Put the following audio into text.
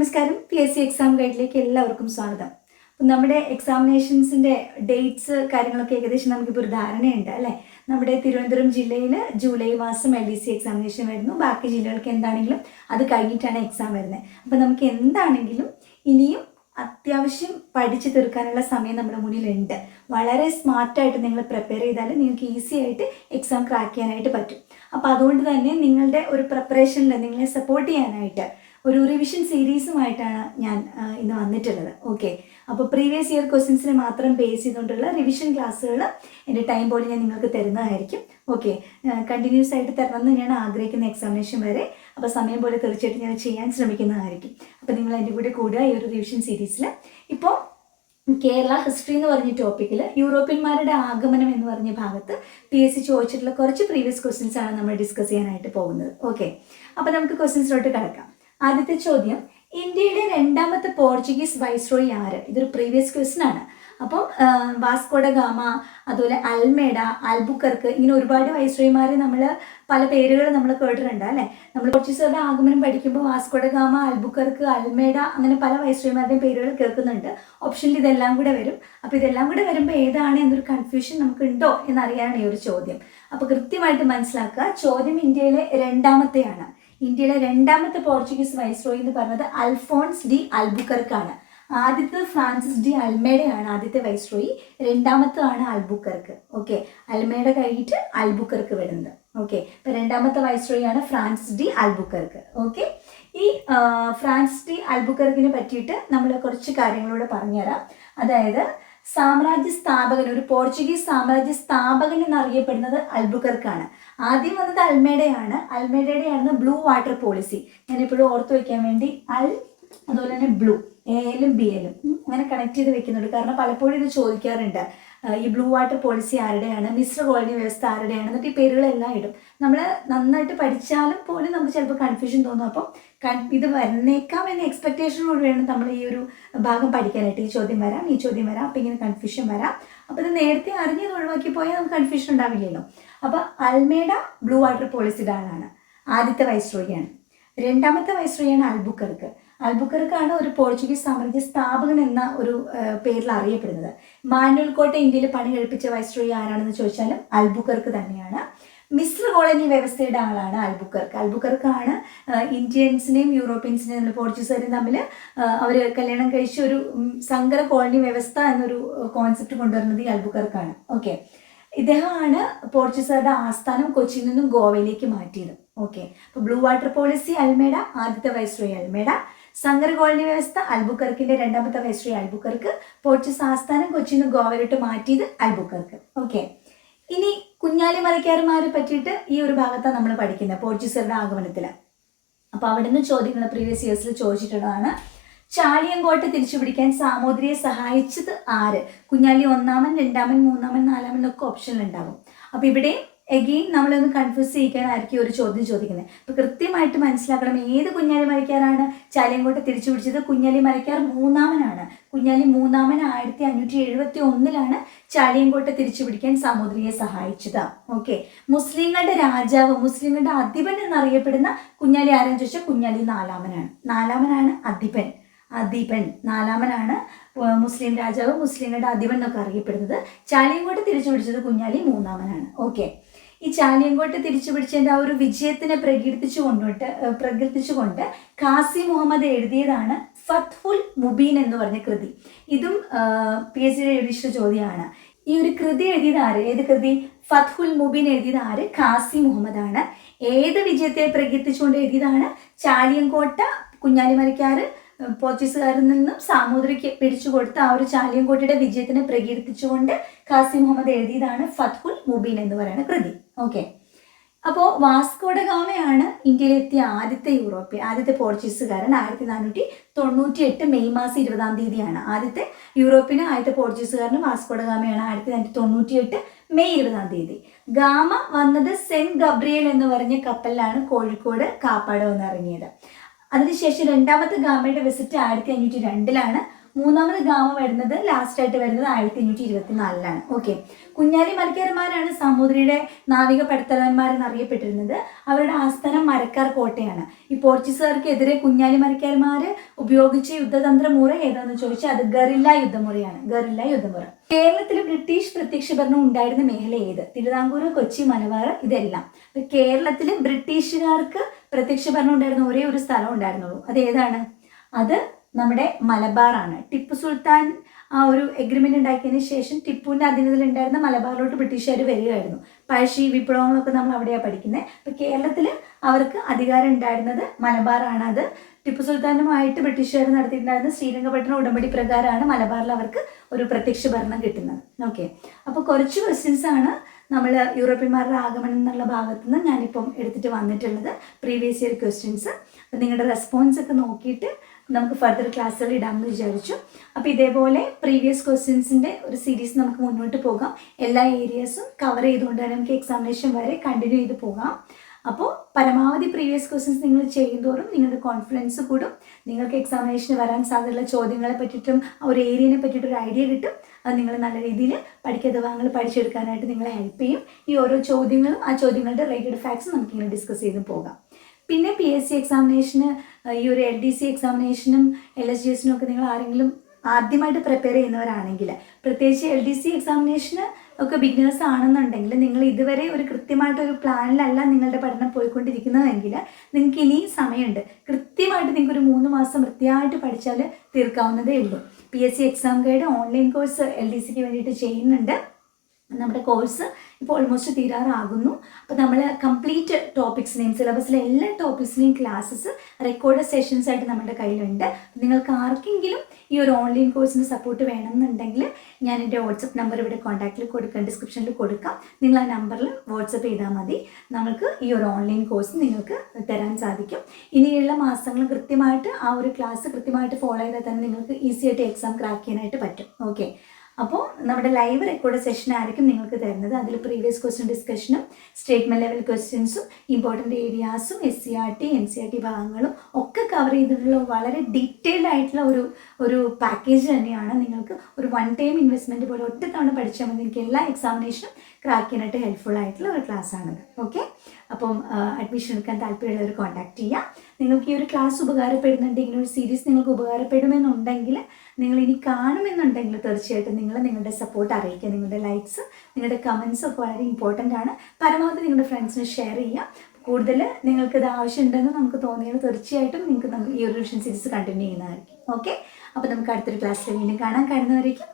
നമസ്കാരം. P S C exam ഗൈഡിലേക്ക് എല്ലാവർക്കും സ്വാഗതം. അപ്പം നമ്മുടെ എക്സാമിനേഷൻസിന്റെ ഡേറ്റ്സ് കാര്യങ്ങളൊക്കെ ഏകദേശം നമുക്കിപ്പോൾ ഒരു ധാരണയുണ്ട് അല്ലേ? നമ്മുടെ തിരുവനന്തപുരം ജില്ലയിൽ ജൂലൈ മാസം എൽ ഡി സി എക്സാമിനേഷൻ വരുന്നു. ബാക്കി ജില്ലകൾക്ക് എന്താണെങ്കിലും അത് കഴിഞ്ഞിട്ടാണ് എക്സാം വരുന്നത്. അപ്പം നമുക്ക് എന്താണെങ്കിലും ഇനിയും അത്യാവശ്യം പഠിച്ചു തീർക്കാനുള്ള സമയം നമ്മുടെ മുന്നിലുണ്ട്. വളരെ സ്മാർട്ടായിട്ട് നിങ്ങൾ പ്രിപ്പയർ ചെയ്താൽ നിങ്ങൾക്ക് ഈസി ആയിട്ട് എക്സാം ക്രാക്ക് ചെയ്യാനായിട്ട് പറ്റും. അപ്പോൾ അതുകൊണ്ട് തന്നെ നിങ്ങളുടെ ഒരു പ്രിപ്പറേഷനിൽ നിങ്ങളെ സപ്പോർട്ട് ചെയ്യാനായിട്ട് ഒരു റിവിഷൻ സീരീസുമായിട്ടാണ് ഞാൻ ഇന്ന് വന്നിട്ടുള്ളത്. ഓക്കെ അപ്പോൾ പ്രീവിയസ് ഇയർ ക്വസ്റ്റ്യൻസിനെ മാത്രം ബേസ് ചെയ്തുകൊണ്ടുള്ള റിവിഷൻ ക്ലാസ്സുകൾ എന്റെ ടൈം പോലെ ഞാൻ നിങ്ങൾക്ക് തരുന്നതായിരിക്കും. ഓക്കെ കണ്ടിന്യൂസ് ആയിട്ട് തരണം എന്ന് ഞാൻ ആഗ്രഹിക്കുന്ന എക്സാമിനേഷൻ വരെ. അപ്പോൾ സമയം പോലെ തീർച്ചയായിട്ടും ഞാൻ ചെയ്യാൻ ശ്രമിക്കുന്നതായിരിക്കും. അപ്പോൾ നിങ്ങൾ എന്റെ കൂടെ കൂടുക ഈ ഒരു റിവിഷൻ സീരീസിൽ ഇപ്പോൾ കേരള ഹിസ്റ്ററി എന്ന് പറഞ്ഞ ടോപ്പിക്കിൽ യൂറോപ്യന്മാരുടെ ആഗമനം എന്ന് പറഞ്ഞ ഭാഗത്ത് പി എസ് സി ചോദിച്ചിട്ടുള്ള കുറച്ച് പ്രീവിയസ് ക്വസ്റ്റ്യൻസ് ആണ് നമ്മൾ ഡിസ്കസ് ചെയ്യാനായിട്ട് പോകുന്നത്. ഓക്കെ അപ്പോൾ നമുക്ക് ക്വസ്റ്റ്യൻസിലോട്ട് കിടക്കാം. ആദ്യത്തെ ചോദ്യം ഇന്ത്യയുടെ രണ്ടാമത്തെ പോർച്ചുഗീസ് വൈസ്രോയി ആര്? ഇതൊരു പ്രീവിയസ് ക്വസ്റ്റൻ ആണ്. അപ്പം വാസ്കോഡ ഗാമ അതുപോലെ അൽമേഡ അൽബുക്കർക്ക് ഇങ്ങനെ ഒരുപാട് വൈസ്രോയിമാരെ നമ്മൾ പല പേരുകൾ നമ്മൾ കേട്ടിട്ടുണ്ട് അല്ലേ? നമ്മൾ പോർച്ചുഗീസുകാരുടെ ആഗമനം പഠിക്കുമ്പോൾ വാസ്കോഡ ഗാമ അൽബുക്കർക്ക് അൽമേഡ അങ്ങനെ പല വൈസ്രോയിമാരുടെയും പേരുകൾ കേൾക്കുന്നുണ്ട്. ഓപ്ഷനിൽ ഇതെല്ലാം കൂടെ വരും. അപ്പോൾ ഇതെല്ലാം കൂടെ വരുമ്പോൾ ഏതാണ് എന്നൊരു കൺഫ്യൂഷൻ നമുക്ക് ഉണ്ടോ എന്നറിയാനാണ് ഈ ഒരു ചോദ്യം. അപ്പോൾ കൃത്യമായിട്ട് മനസ്സിലാക്കുക ചോദ്യം ഇന്ത്യയിലെ രണ്ടാമത്തെയാണ്. ഇന്ത്യയിലെ രണ്ടാമത്തെ പോർച്ചുഗീസ് വൈസ്രോയി എന്ന് പറഞ്ഞത് അൽഫോൺസ് ഡി അൽബുക്കർക്കാണ്. ആദ്യത്തെ ഫ്രാൻസിസ് ഡി അൽമേഡയാണ് ആദ്യത്തെ വൈസ്രോയി രണ്ടാമത്തതാണ് അൽബുക്കർക്ക്. ഓക്കെ അൽമേഡ കഴിഞ്ഞിട്ട് അൽബുക്കർക്ക് വരുന്നത്. ഓക്കെ ഇപ്പം രണ്ടാമത്തെ വൈസ്രോയിയാണ് ഫ്രാൻസിസ് ഡി അൽബുക്കർക്ക്. ഓക്കെ ഈ ഫ്രാൻസിസ് ഡി അൽബുക്കർക്കിനെ പറ്റിയിട്ട് നമ്മൾ കുറച്ച് കാര്യങ്ങളോട് പറഞ്ഞുതരാം. അതായത് സാമ്രാജ്യ സ്ഥാപകൻ ഒരു പോർച്ചുഗീസ് സാമ്രാജ്യ സ്ഥാപകൻ എന്നറിയപ്പെടുന്നത് അൽബുക്കർക്കാണ്. ആദ്യം വന്നത് അൽമേഡയാണ്. അൽമേഡയുടെയാണ് ബ്ലൂ വാട്ടർ പോളിസി. ഞാൻ ഇപ്പോഴും ഓർത്തു വയ്ക്കാൻ വേണ്ടി അൽ അതുപോലെ തന്നെ ബ്ലൂ എയിലും ബി എയിലും അങ്ങനെ കണക്ട് ചെയ്ത് വെക്കുന്നുണ്ട്. കാരണം പലപ്പോഴും ഇത് ചോദിക്കാറുണ്ട്. ഈ ബ്ലൂ വാട്ടർ പോളിസി ആരുടെയാണ്? മിശ്ര കോളനി വ്യവസ്ഥ ആരുടെയാണ്? എന്നിട്ട് ഈ പേരുകളെല്ലാം ഇടും. നമ്മൾ നന്നായിട്ട് പഠിച്ചാലും പോലും നമുക്ക് ചിലപ്പോൾ കൺഫ്യൂഷൻ തോന്നും. അപ്പം ഇത് വന്നേക്കാം എന്ന എക്സ്പെക്ടേഷനോട് വേണം നമ്മൾ ഈ ഒരു ഭാഗം പഠിക്കാനായിട്ട്. ഈ ചോദ്യം വരാം ഈ ചോദ്യം വരാം അപ്പം ഇങ്ങനെ കൺഫ്യൂഷൻ വരാം. അപ്പോൾ ഇത് നേരത്തെ അറിഞ്ഞത് ഒഴിവാക്കി പോയാൽ നമുക്ക് കൺഫ്യൂഷൻ ഉണ്ടാവില്ലല്ലോ. അപ്പോൾ അൽമേഡ ബ്ലൂ വാട്ടർ പോളിസിയുടെ ആളാണ് ആദ്യത്തെ വൈസ്രോയിയാണ് രണ്ടാമത്തെ വൈസ്രോയിയാണ് അൽബുക്കർക്ക്. അൽബുക്കർക്കാണ് ഒരു പോർച്ചുഗീസ് സാമ്രാജ്യ സ്ഥാപകൻ എന്ന ഒരു പേരിൽ അറിയപ്പെടുന്നത്. മാനുവൽ കോട്ട ഇന്ത്യയിൽ പണി കഴിപ്പിച്ച വൈസ്രോയി ആരാണെന്ന് ചോദിച്ചാലും അൽബുക്കർക്ക് തന്നെയാണ്. മിശ്ര കോളനി വ്യവസ്ഥയുടെ ആളാണ് അൽബുക്കർക്ക്. അൽബുക്കർക്കാണ് ഇന്ത്യൻസിനെയും യൂറോപ്യൻസിനെയും പോർച്ചുഗീസുകാരും തമ്മിൽ അവർ കല്യാണം കഴിച്ച് ഒരു സങ്കര കോളനി വ്യവസ്ഥ എന്നൊരു കോൺസെപ്റ്റ് കൊണ്ടുവരുന്നത് ഈ അൽബുക്കർക്കാണ്. ഓക്കെ ഇദ്ദേഹമാണ് പോർച്ചുഗീസുകാരുടെ ആസ്ഥാനം കൊച്ചിയിൽ നിന്നും ഗോവയിലേക്ക് മാറ്റിയത്. ഓക്കെ അപ്പോൾ ബ്ലൂ വാട്ടർ പോളിസി അൽമേഡ ആദ്യത്തെ വൈസ്രോയി അൽമേഡ. സങ്കര കോളനി വ്യവസ്ഥ അൽബുക്കർക്കിന്റെ രണ്ടാമത്തെ വൈസ്രോയി അൽബുക്കർക്ക്. പോർച്ചുഗീസ് ആസ്ഥാനം കൊച്ചിയിൽ നിന്നും ഗോവയിലോട്ട് മാറ്റിയത് അൽബുക്കർക്ക്. ഓക്കെ ഇനി കുഞ്ഞാലി മലക്കാരന്മാരെ പറ്റിയിട്ട് ഈ ഒരു ഭാഗത്താണ് നമ്മൾ പഠിക്കുന്നത് പോർച്ചുഗീസുകാരുടെ ആഗമനത്തിൽ അപ്പോൾ അവിടെ നിന്ന് ചോദ്യങ്ങൾ പ്രീവിയസ് ഇയേഴ്സിൽ ചോദിച്ചിട്ടുള്ളതാണ് ചാലിയങ്കോട്ട തിരിച്ചു പിടിക്കാൻ സാമൂതിരിയെ സഹായിച്ചത് ആര്? കുഞ്ഞാലി ഒന്നാമൻ രണ്ടാമൻ മൂന്നാമൻ നാലാമൻ എന്നൊക്കെ ഓപ്ഷനിൽ ഉണ്ടാകും അപ്പോൾ ഇവിടെ എഗെയിൻ നമ്മളൊന്ന് കൺഫ്യൂസ് ചെയ്യിക്കാനായിരിക്കും ഒരു ചോദ്യം ചോദിക്കുന്നത്. അപ്പോൾ കൃത്യമായിട്ട് മനസ്സിലാക്കണം ഏത് കുഞ്ഞാലി മരക്കാരാണ്? ചാലിയങ്കോട്ട് തിരിച്ചു പിടിച്ചത് കുഞ്ഞാലി മരക്കാർ മൂന്നാമനാണ്. കുഞ്ഞാലി മൂന്നാമൻ ആയിരത്തി അഞ്ഞൂറ്റി എഴുപത്തി ഒന്നിലാണ് ചാലിയങ്കോട്ട് തിരിച്ചു പിടിക്കാൻ സാമൂതിരിയെ സഹായിച്ചത്. ഓക്കെ മുസ്ലിങ്ങളുടെ രാജാവ് മുസ്ലിങ്ങളുടെ അധിപൻ എന്നറിയപ്പെടുന്ന കുഞ്ഞാലി ആരെന്ന് ചോദിച്ചാൽ കുഞ്ഞാലി നാലാമനാണ്. നാലാമനാണ് അധിപൻ. അധിപൻ. നാലാമനാണ് മുസ്ലിം രാജാവ് മുസ്ലിങ്ങളുടെ അധിപൻ എന്നൊക്കെ അറിയപ്പെടുന്നത്. ചാലിയങ്കോട്ട് തിരിച്ചു പിടിച്ചത് കുഞ്ഞാലി മൂന്നാമനാണ്. ഓക്കെ ഈ ചാലിയങ്കോട്ട് തിരിച്ചു പിടിച്ചതിന്റെ ആ ഒരു വിജയത്തിനെ പ്രകീർത്തിച്ചു കൊണ്ടോട്ട് പ്രകീർത്തിച്ചു പ്രകീർത്തിച്ചുകൊണ്ട് ഖാസി മുഹമ്മദ് എഴുതിയതാണ് ഫത്ഹുൽ മുബീൻ എന്ന് പറഞ്ഞ കൃതി. ഇതും പി എസ് എഴുതിച്ച ചോദ്യമാണ്. ഈ ഒരു കൃതി എഴുതിയത് ആര്? ഏത് കൃതി? ഫത്ഹുൽ മുബീൻ എഴുതിയത് ആര്? ഖാസി മുഹമ്മദ് ആണ് ഏത് വിജയത്തെ പ്രകീർത്തിച്ചുകൊണ്ട് എഴുതിയതാണ്? ചാലിയങ്കോട്ട കുഞ്ഞാലിമരക്കാർ പോർച്ചുഗീസുകാരിൽ നിന്നും സാമൂതിരിക്ക് പിടിച്ചു കൊടുത്ത ആ ഒരു ചാലിയങ്കോട്ടയുടെ വിജയത്തിനെ പ്രകീർത്തിച്ചുകൊണ്ട് ഖാസി മുഹമ്മദ് എഴുതിയതാണ് ഫത്ഹുൽ മുബീൻ എന്ന് പറയുന്ന കൃതി. ഓക്കെ അപ്പോൾ വാസ്കോഡ ഗാമയാണ് ഇന്ത്യയിലെത്തിയ ആദ്യത്തെ യൂറോപ്യൻ ആദ്യത്തെ പോർച്ചുഗീസുകാരൻ. ആയിരത്തി നാനൂറ്റി തൊണ്ണൂറ്റി എട്ട് മെയ് മാസം ഇരുപതാം തീയതിയാണ് ആദ്യത്തെ യൂറോപ്പിന് ആദ്യത്തെ പോർച്ചുഗീസുകാരനും വാസ്കോഡ ഗാമയാണ് ആയിരത്തി നാനൂറ്റി തൊണ്ണൂറ്റി എട്ട് മെയ് ഇരുപതാം തീയതി. ഗാമ വന്നത് സെന്റ് ഗബ്രിയൽ എന്ന് പറഞ്ഞ കപ്പലിലാണ് കോഴിക്കോട് കാപ്പാട് വന്ന് ഇറങ്ങിയത് അതിനുശേഷം രണ്ടാമത്തെ ഗാമയുടെ വിസിറ്റ് ആയിരത്തി അഞ്ഞൂറ്റി രണ്ടിലാണ് മൂന്നാമത് ഗാമ വരുന്നത് ലാസ്റ്റ് ആയിട്ട് വരുന്നത് ആയിരത്തി അഞ്ഞൂറ്റി ഇരുപത്തി നാലിലാണ് ഓക്കെ കുഞ്ഞാലി മരക്കാരന്മാരാണ് സാമൂതിരിയുടെ നാവിക പടത്തലവന്മാരെന്ന് അറിയപ്പെട്ടിരുന്നത് അവരുടെ ആസ്ഥാനം മരക്കാർ കോട്ടയാണ്. ഈ പോർച്ചുഗീസുകാർക്കെതിരെ കുഞ്ഞാലി മരക്കാരന്മാർ ഉപയോഗിച്ച യുദ്ധതന്ത്ര മുറ ഏതാണെന്ന് ചോദിച്ചാൽ അത് ഗറില്ല യുദ്ധമുറയാണ്. ഗറില്ല യുദ്ധമുറ. കേരളത്തിൽ ബ്രിട്ടീഷ് പ്രത്യക്ഷ ഭരണം ഉണ്ടായിരുന്ന മേഖല ഏത്? തിരുവിതാംകൂർ കൊച്ചി മലബാർ ഇതെല്ലാം. അപ്പൊ കേരളത്തിൽ ബ്രിട്ടീഷുകാർക്ക് പ്രത്യക്ഷ ഭരണം ഉണ്ടായിരുന്ന ഒരേ ഒരു സ്ഥലം ഉണ്ടായിരുന്നുള്ളൂ. അത് ഏതാണ്? അത് നമ്മുടെ മലബാറാണ്. ടിപ്പു സുൽത്താൻ ആ ഒരു എഗ്രിമെന്റ് ഉണ്ടാക്കിയതിന് ശേഷം ടിപ്പുവിന്റെ അധീനതയിൽ ഉണ്ടായിരുന്ന മലബാറിലോട്ട് ബ്രിട്ടീഷുകാർ വരികയായിരുന്നു. പഴശ്ശി വിപ്ലവങ്ങളൊക്കെ നമ്മൾ അവിടെയാണ് പഠിക്കുന്നത് അപ്പോൾ കേരളത്തിൽ അവർക്ക് അധികാരം ഉണ്ടായിരുന്നത് മലബാറാണ്. അത് ടിപ്പു സുൽത്താനുമായിട്ട് ബ്രിട്ടീഷുകാർ നടത്തിയിട്ടുണ്ടായിരുന്ന ശ്രീരംഗപട്ടണ ഉടമ്പടി പ്രകാരമാണ് മലബാറിൽ അവർക്ക് ഒരു പ്രത്യക്ഷ ഭരണം കിട്ടുന്നത്. ഓക്കെ. അപ്പോൾ കുറച്ച് ക്വസ്റ്റ്യൻസ് ആണ് നമ്മൾ യൂറോപ്യന്മാരുടെ ആഗമനം എന്നുള്ള ഭാഗത്തു നിന്ന് ഞാനിപ്പം എടുത്തിട്ട് വന്നിട്ടുള്ളത്. പ്രീവിയസ് ഇയർ ക്വസ്റ്റ്യൻസ് അപ്പം നിങ്ങളുടെ റെസ്പോൺസ് ഒക്കെ നോക്കിയിട്ട് നമുക്ക് ഫർദർ ക്ലാസ്സുകൾ ഇടാമെന്ന് വിചാരിച്ചു. അപ്പോൾ ഇതേപോലെ പ്രീവിയസ് ക്വസ്റ്റ്യൻസിന്റെ ഒരു സീരീസ് നമുക്ക് മുന്നോട്ട് പോകാം. എല്ലാ ഏരിയസും കവർ ചെയ്തുകൊണ്ട് തന്നെ നമുക്ക് എക്സാമിനേഷൻ വരെ കണ്ടിന്യൂ ചെയ്ത് പോകാം. അപ്പോൾ പരമാവധി പ്രീവിയസ് ക്വസ്റ്റ്യൻസ് നിങ്ങൾ ചെയ്യുന്തോറും നിങ്ങളുടെ കോൺഫിഡൻസ് കൂടും. നിങ്ങൾക്ക് എക്സാമിനേഷന് വരാൻ സാധ്യതയുള്ള ചോദ്യങ്ങളെ പറ്റിയിട്ടും ഒരു ഏരിയനെ പറ്റിയിട്ട് ഒരു ഐഡിയ കിട്ടും. അത് നിങ്ങൾ നല്ല രീതിയിൽ പഠിക്കാത്തവാങ്ങൾ പഠിച്ചെടുക്കാനായിട്ട് നിങ്ങളെ ഹെൽപ്പ് ചെയ്യും. ഈ ഓരോ ചോദ്യങ്ങളും ആ ചോദ്യങ്ങളുടെ റിലേറ്റഡ് ഫാക്ട്സ് നമുക്കിങ്ങനെ ഡിസ്കസ് ചെയ്ത് പോകാം. പിന്നെ പി എസ് സി എക്സാമിനേഷന് ഈ ഒരു എൽ ഡി സി എക്സാമിനേഷനും എൽ എസ് ജി എസിനും ഒക്കെ നിങ്ങൾ ആരെങ്കിലും ആദ്യമായിട്ട് പ്രിപ്പയർ ചെയ്യുന്നവരാണെങ്കിൽ പ്രത്യേകിച്ച് എൽ ഡി സി എക്സാമിനേഷന് ഒക്കെ ബിഗിനേഴ്സ് ആണെന്നുണ്ടെങ്കിൽ നിങ്ങൾ ഇതുവരെ ഒരു കൃത്യമായിട്ടൊരു പ്ലാനിലല്ല നിങ്ങളുടെ പഠനം പോയിക്കൊണ്ടിരിക്കുന്നതെങ്കിൽ നിങ്ങൾക്ക് ഇനിയും സമയമുണ്ട്. കൃത്യമായിട്ട് നിങ്ങൾക്ക് ഒരു മൂന്ന് മാസം വൃത്തിയായിട്ട് പഠിച്ചാൽ തീർക്കാവുന്നതേ ഉള്ളൂ. P S C exam guide online course L D സിക്ക് വേണ്ടിയിട്ട് ചെയ്യുന്നുണ്ട്. നമ്മുടെ കോഴ്സ് ഇപ്പോൾ ഓൾമോസ്റ്റ് തീരാറാകുന്നു. അപ്പോൾ നമ്മൾ കംപ്ലീറ്റ് ടോപ്പിക്സിനെയും സിലബസിലെ എല്ലാ ടോപ്പിക്സിനെയും ക്ലാസ്സസ് റെക്കോർഡ് സെഷൻസ് ആയിട്ട് നമ്മുടെ കയ്യിലുണ്ട്. നിങ്ങൾക്ക് ആർക്കെങ്കിലും ഈ ഒരു ഓൺലൈൻ കോഴ്സിന് സപ്പോർട്ട് വേണമെന്നുണ്ടെങ്കിൽ ഞാൻ എന്റെ വാട്സപ്പ് നമ്പർ ഇവിടെ കോൺടാക്റ്റിൽ കൊടുക്കാം ഡിസ്ക്രിപ്ഷനിൽ കൊടുക്കാം. നിങ്ങൾ ആ നമ്പറിൽ വാട്സപ്പ് ചെയ്താൽ മതി. നമുക്ക് ഈ ഒരു ഓൺലൈൻ കോഴ്സ് നിങ്ങൾക്ക് തരാൻ സാധിക്കും. ഇനിയുള്ള മാസങ്ങൾ കൃത്യമായിട്ട് ആ ഒരു ക്ലാസ് കൃത്യമായിട്ട് ഫോളോ ചെയ്താൽ തന്നെ നിങ്ങൾക്ക് ഈസി ആയിട്ട് എക്സാം ക്രാക്ക് ചെയ്യാനായിട്ട് പറ്റും. ഓക്കെ അപ്പോൾ നമ്മുടെ ലൈവ് റെക്കോർഡ് സെഷൻ ആയിരിക്കും നിങ്ങൾക്ക് തരുന്നത്. അതിൽ പ്രീവിയസ് ക്വസ്റ്റ്യൻ ഡിസ്കഷനും സ്റ്റേറ്റ്മെന്റ് ലെവൽ ക്വസ്റ്റ്യൻസും important ഏരിയാസും S C R T N C R T ഭാഗങ്ങളും ഒക്കെ കവർ ചെയ്തിട്ടുള്ള വളരെ ഡീറ്റെയിൽഡ് ആയിട്ടുള്ള ഒരു ഒരു പാക്കേജ് തന്നെയാണ് നിങ്ങൾക്ക് ഒരു വൺ ടൈം ഇൻവെസ്റ്റ്മെന്റ് പോലെ ഒറ്റ തവണ പഠിച്ചാൽ മതി. നിങ്ങൾക്ക് എല്ലാ എക്സാമിനേഷനും ക്രാക്ക് ചെയ്യാനായിട്ട് ഹെൽപ്ഫുൾ ആയിട്ടുള്ള ഒരു ക്ലാസ് ആണിത്. ഓക്കെ അപ്പം അഡ്മിഷൻ എടുക്കാൻ താല്പര്യമുള്ളവർ കോൺടാക്ട് ചെയ്യാം. നിങ്ങൾക്ക് ഈ ഒരു ക്ലാസ് ഉപകാരപ്പെടുന്നുണ്ടെങ്കിൽ ഒരു സീരീസ് നിങ്ങൾക്ക് ഉപകാരപ്പെടുമെന്നുണ്ടെങ്കിൽ നിങ്ങൾ ഇനി കാണുമെന്നുണ്ടെങ്കിൽ തീർച്ചയായിട്ടും നിങ്ങൾ നിങ്ങളുടെ സപ്പോർട്ട് അറിയിക്കുക. നിങ്ങളുടെ ലൈക്സ് നിങ്ങളുടെ കമൻസ് ഒക്കെ വളരെ ഇമ്പോർട്ടന്റ് ആണ്. പരമാവധി നിങ്ങളുടെ ഫ്രണ്ട്സിന് ഷെയർ ചെയ്യുക. കൂടുതൽ നിങ്ങൾക്ക് ഇത് ആവശ്യമുണ്ടെന്ന് നമുക്ക് തോന്നിയാൽ തീർച്ചയായിട്ടും നിങ്ങൾക്ക് നമുക്ക് ഈ ഒരു സീരീസ് കണ്ടിന്യൂ ചെയ്യുന്നതായിരിക്കും. ഓക്കെ അപ്പോൾ നമുക്ക് അടുത്തൊരു ക്ലാസ്സിൽ വീണ്ടും കാണാൻ കഴിയുന്നവരേക്കും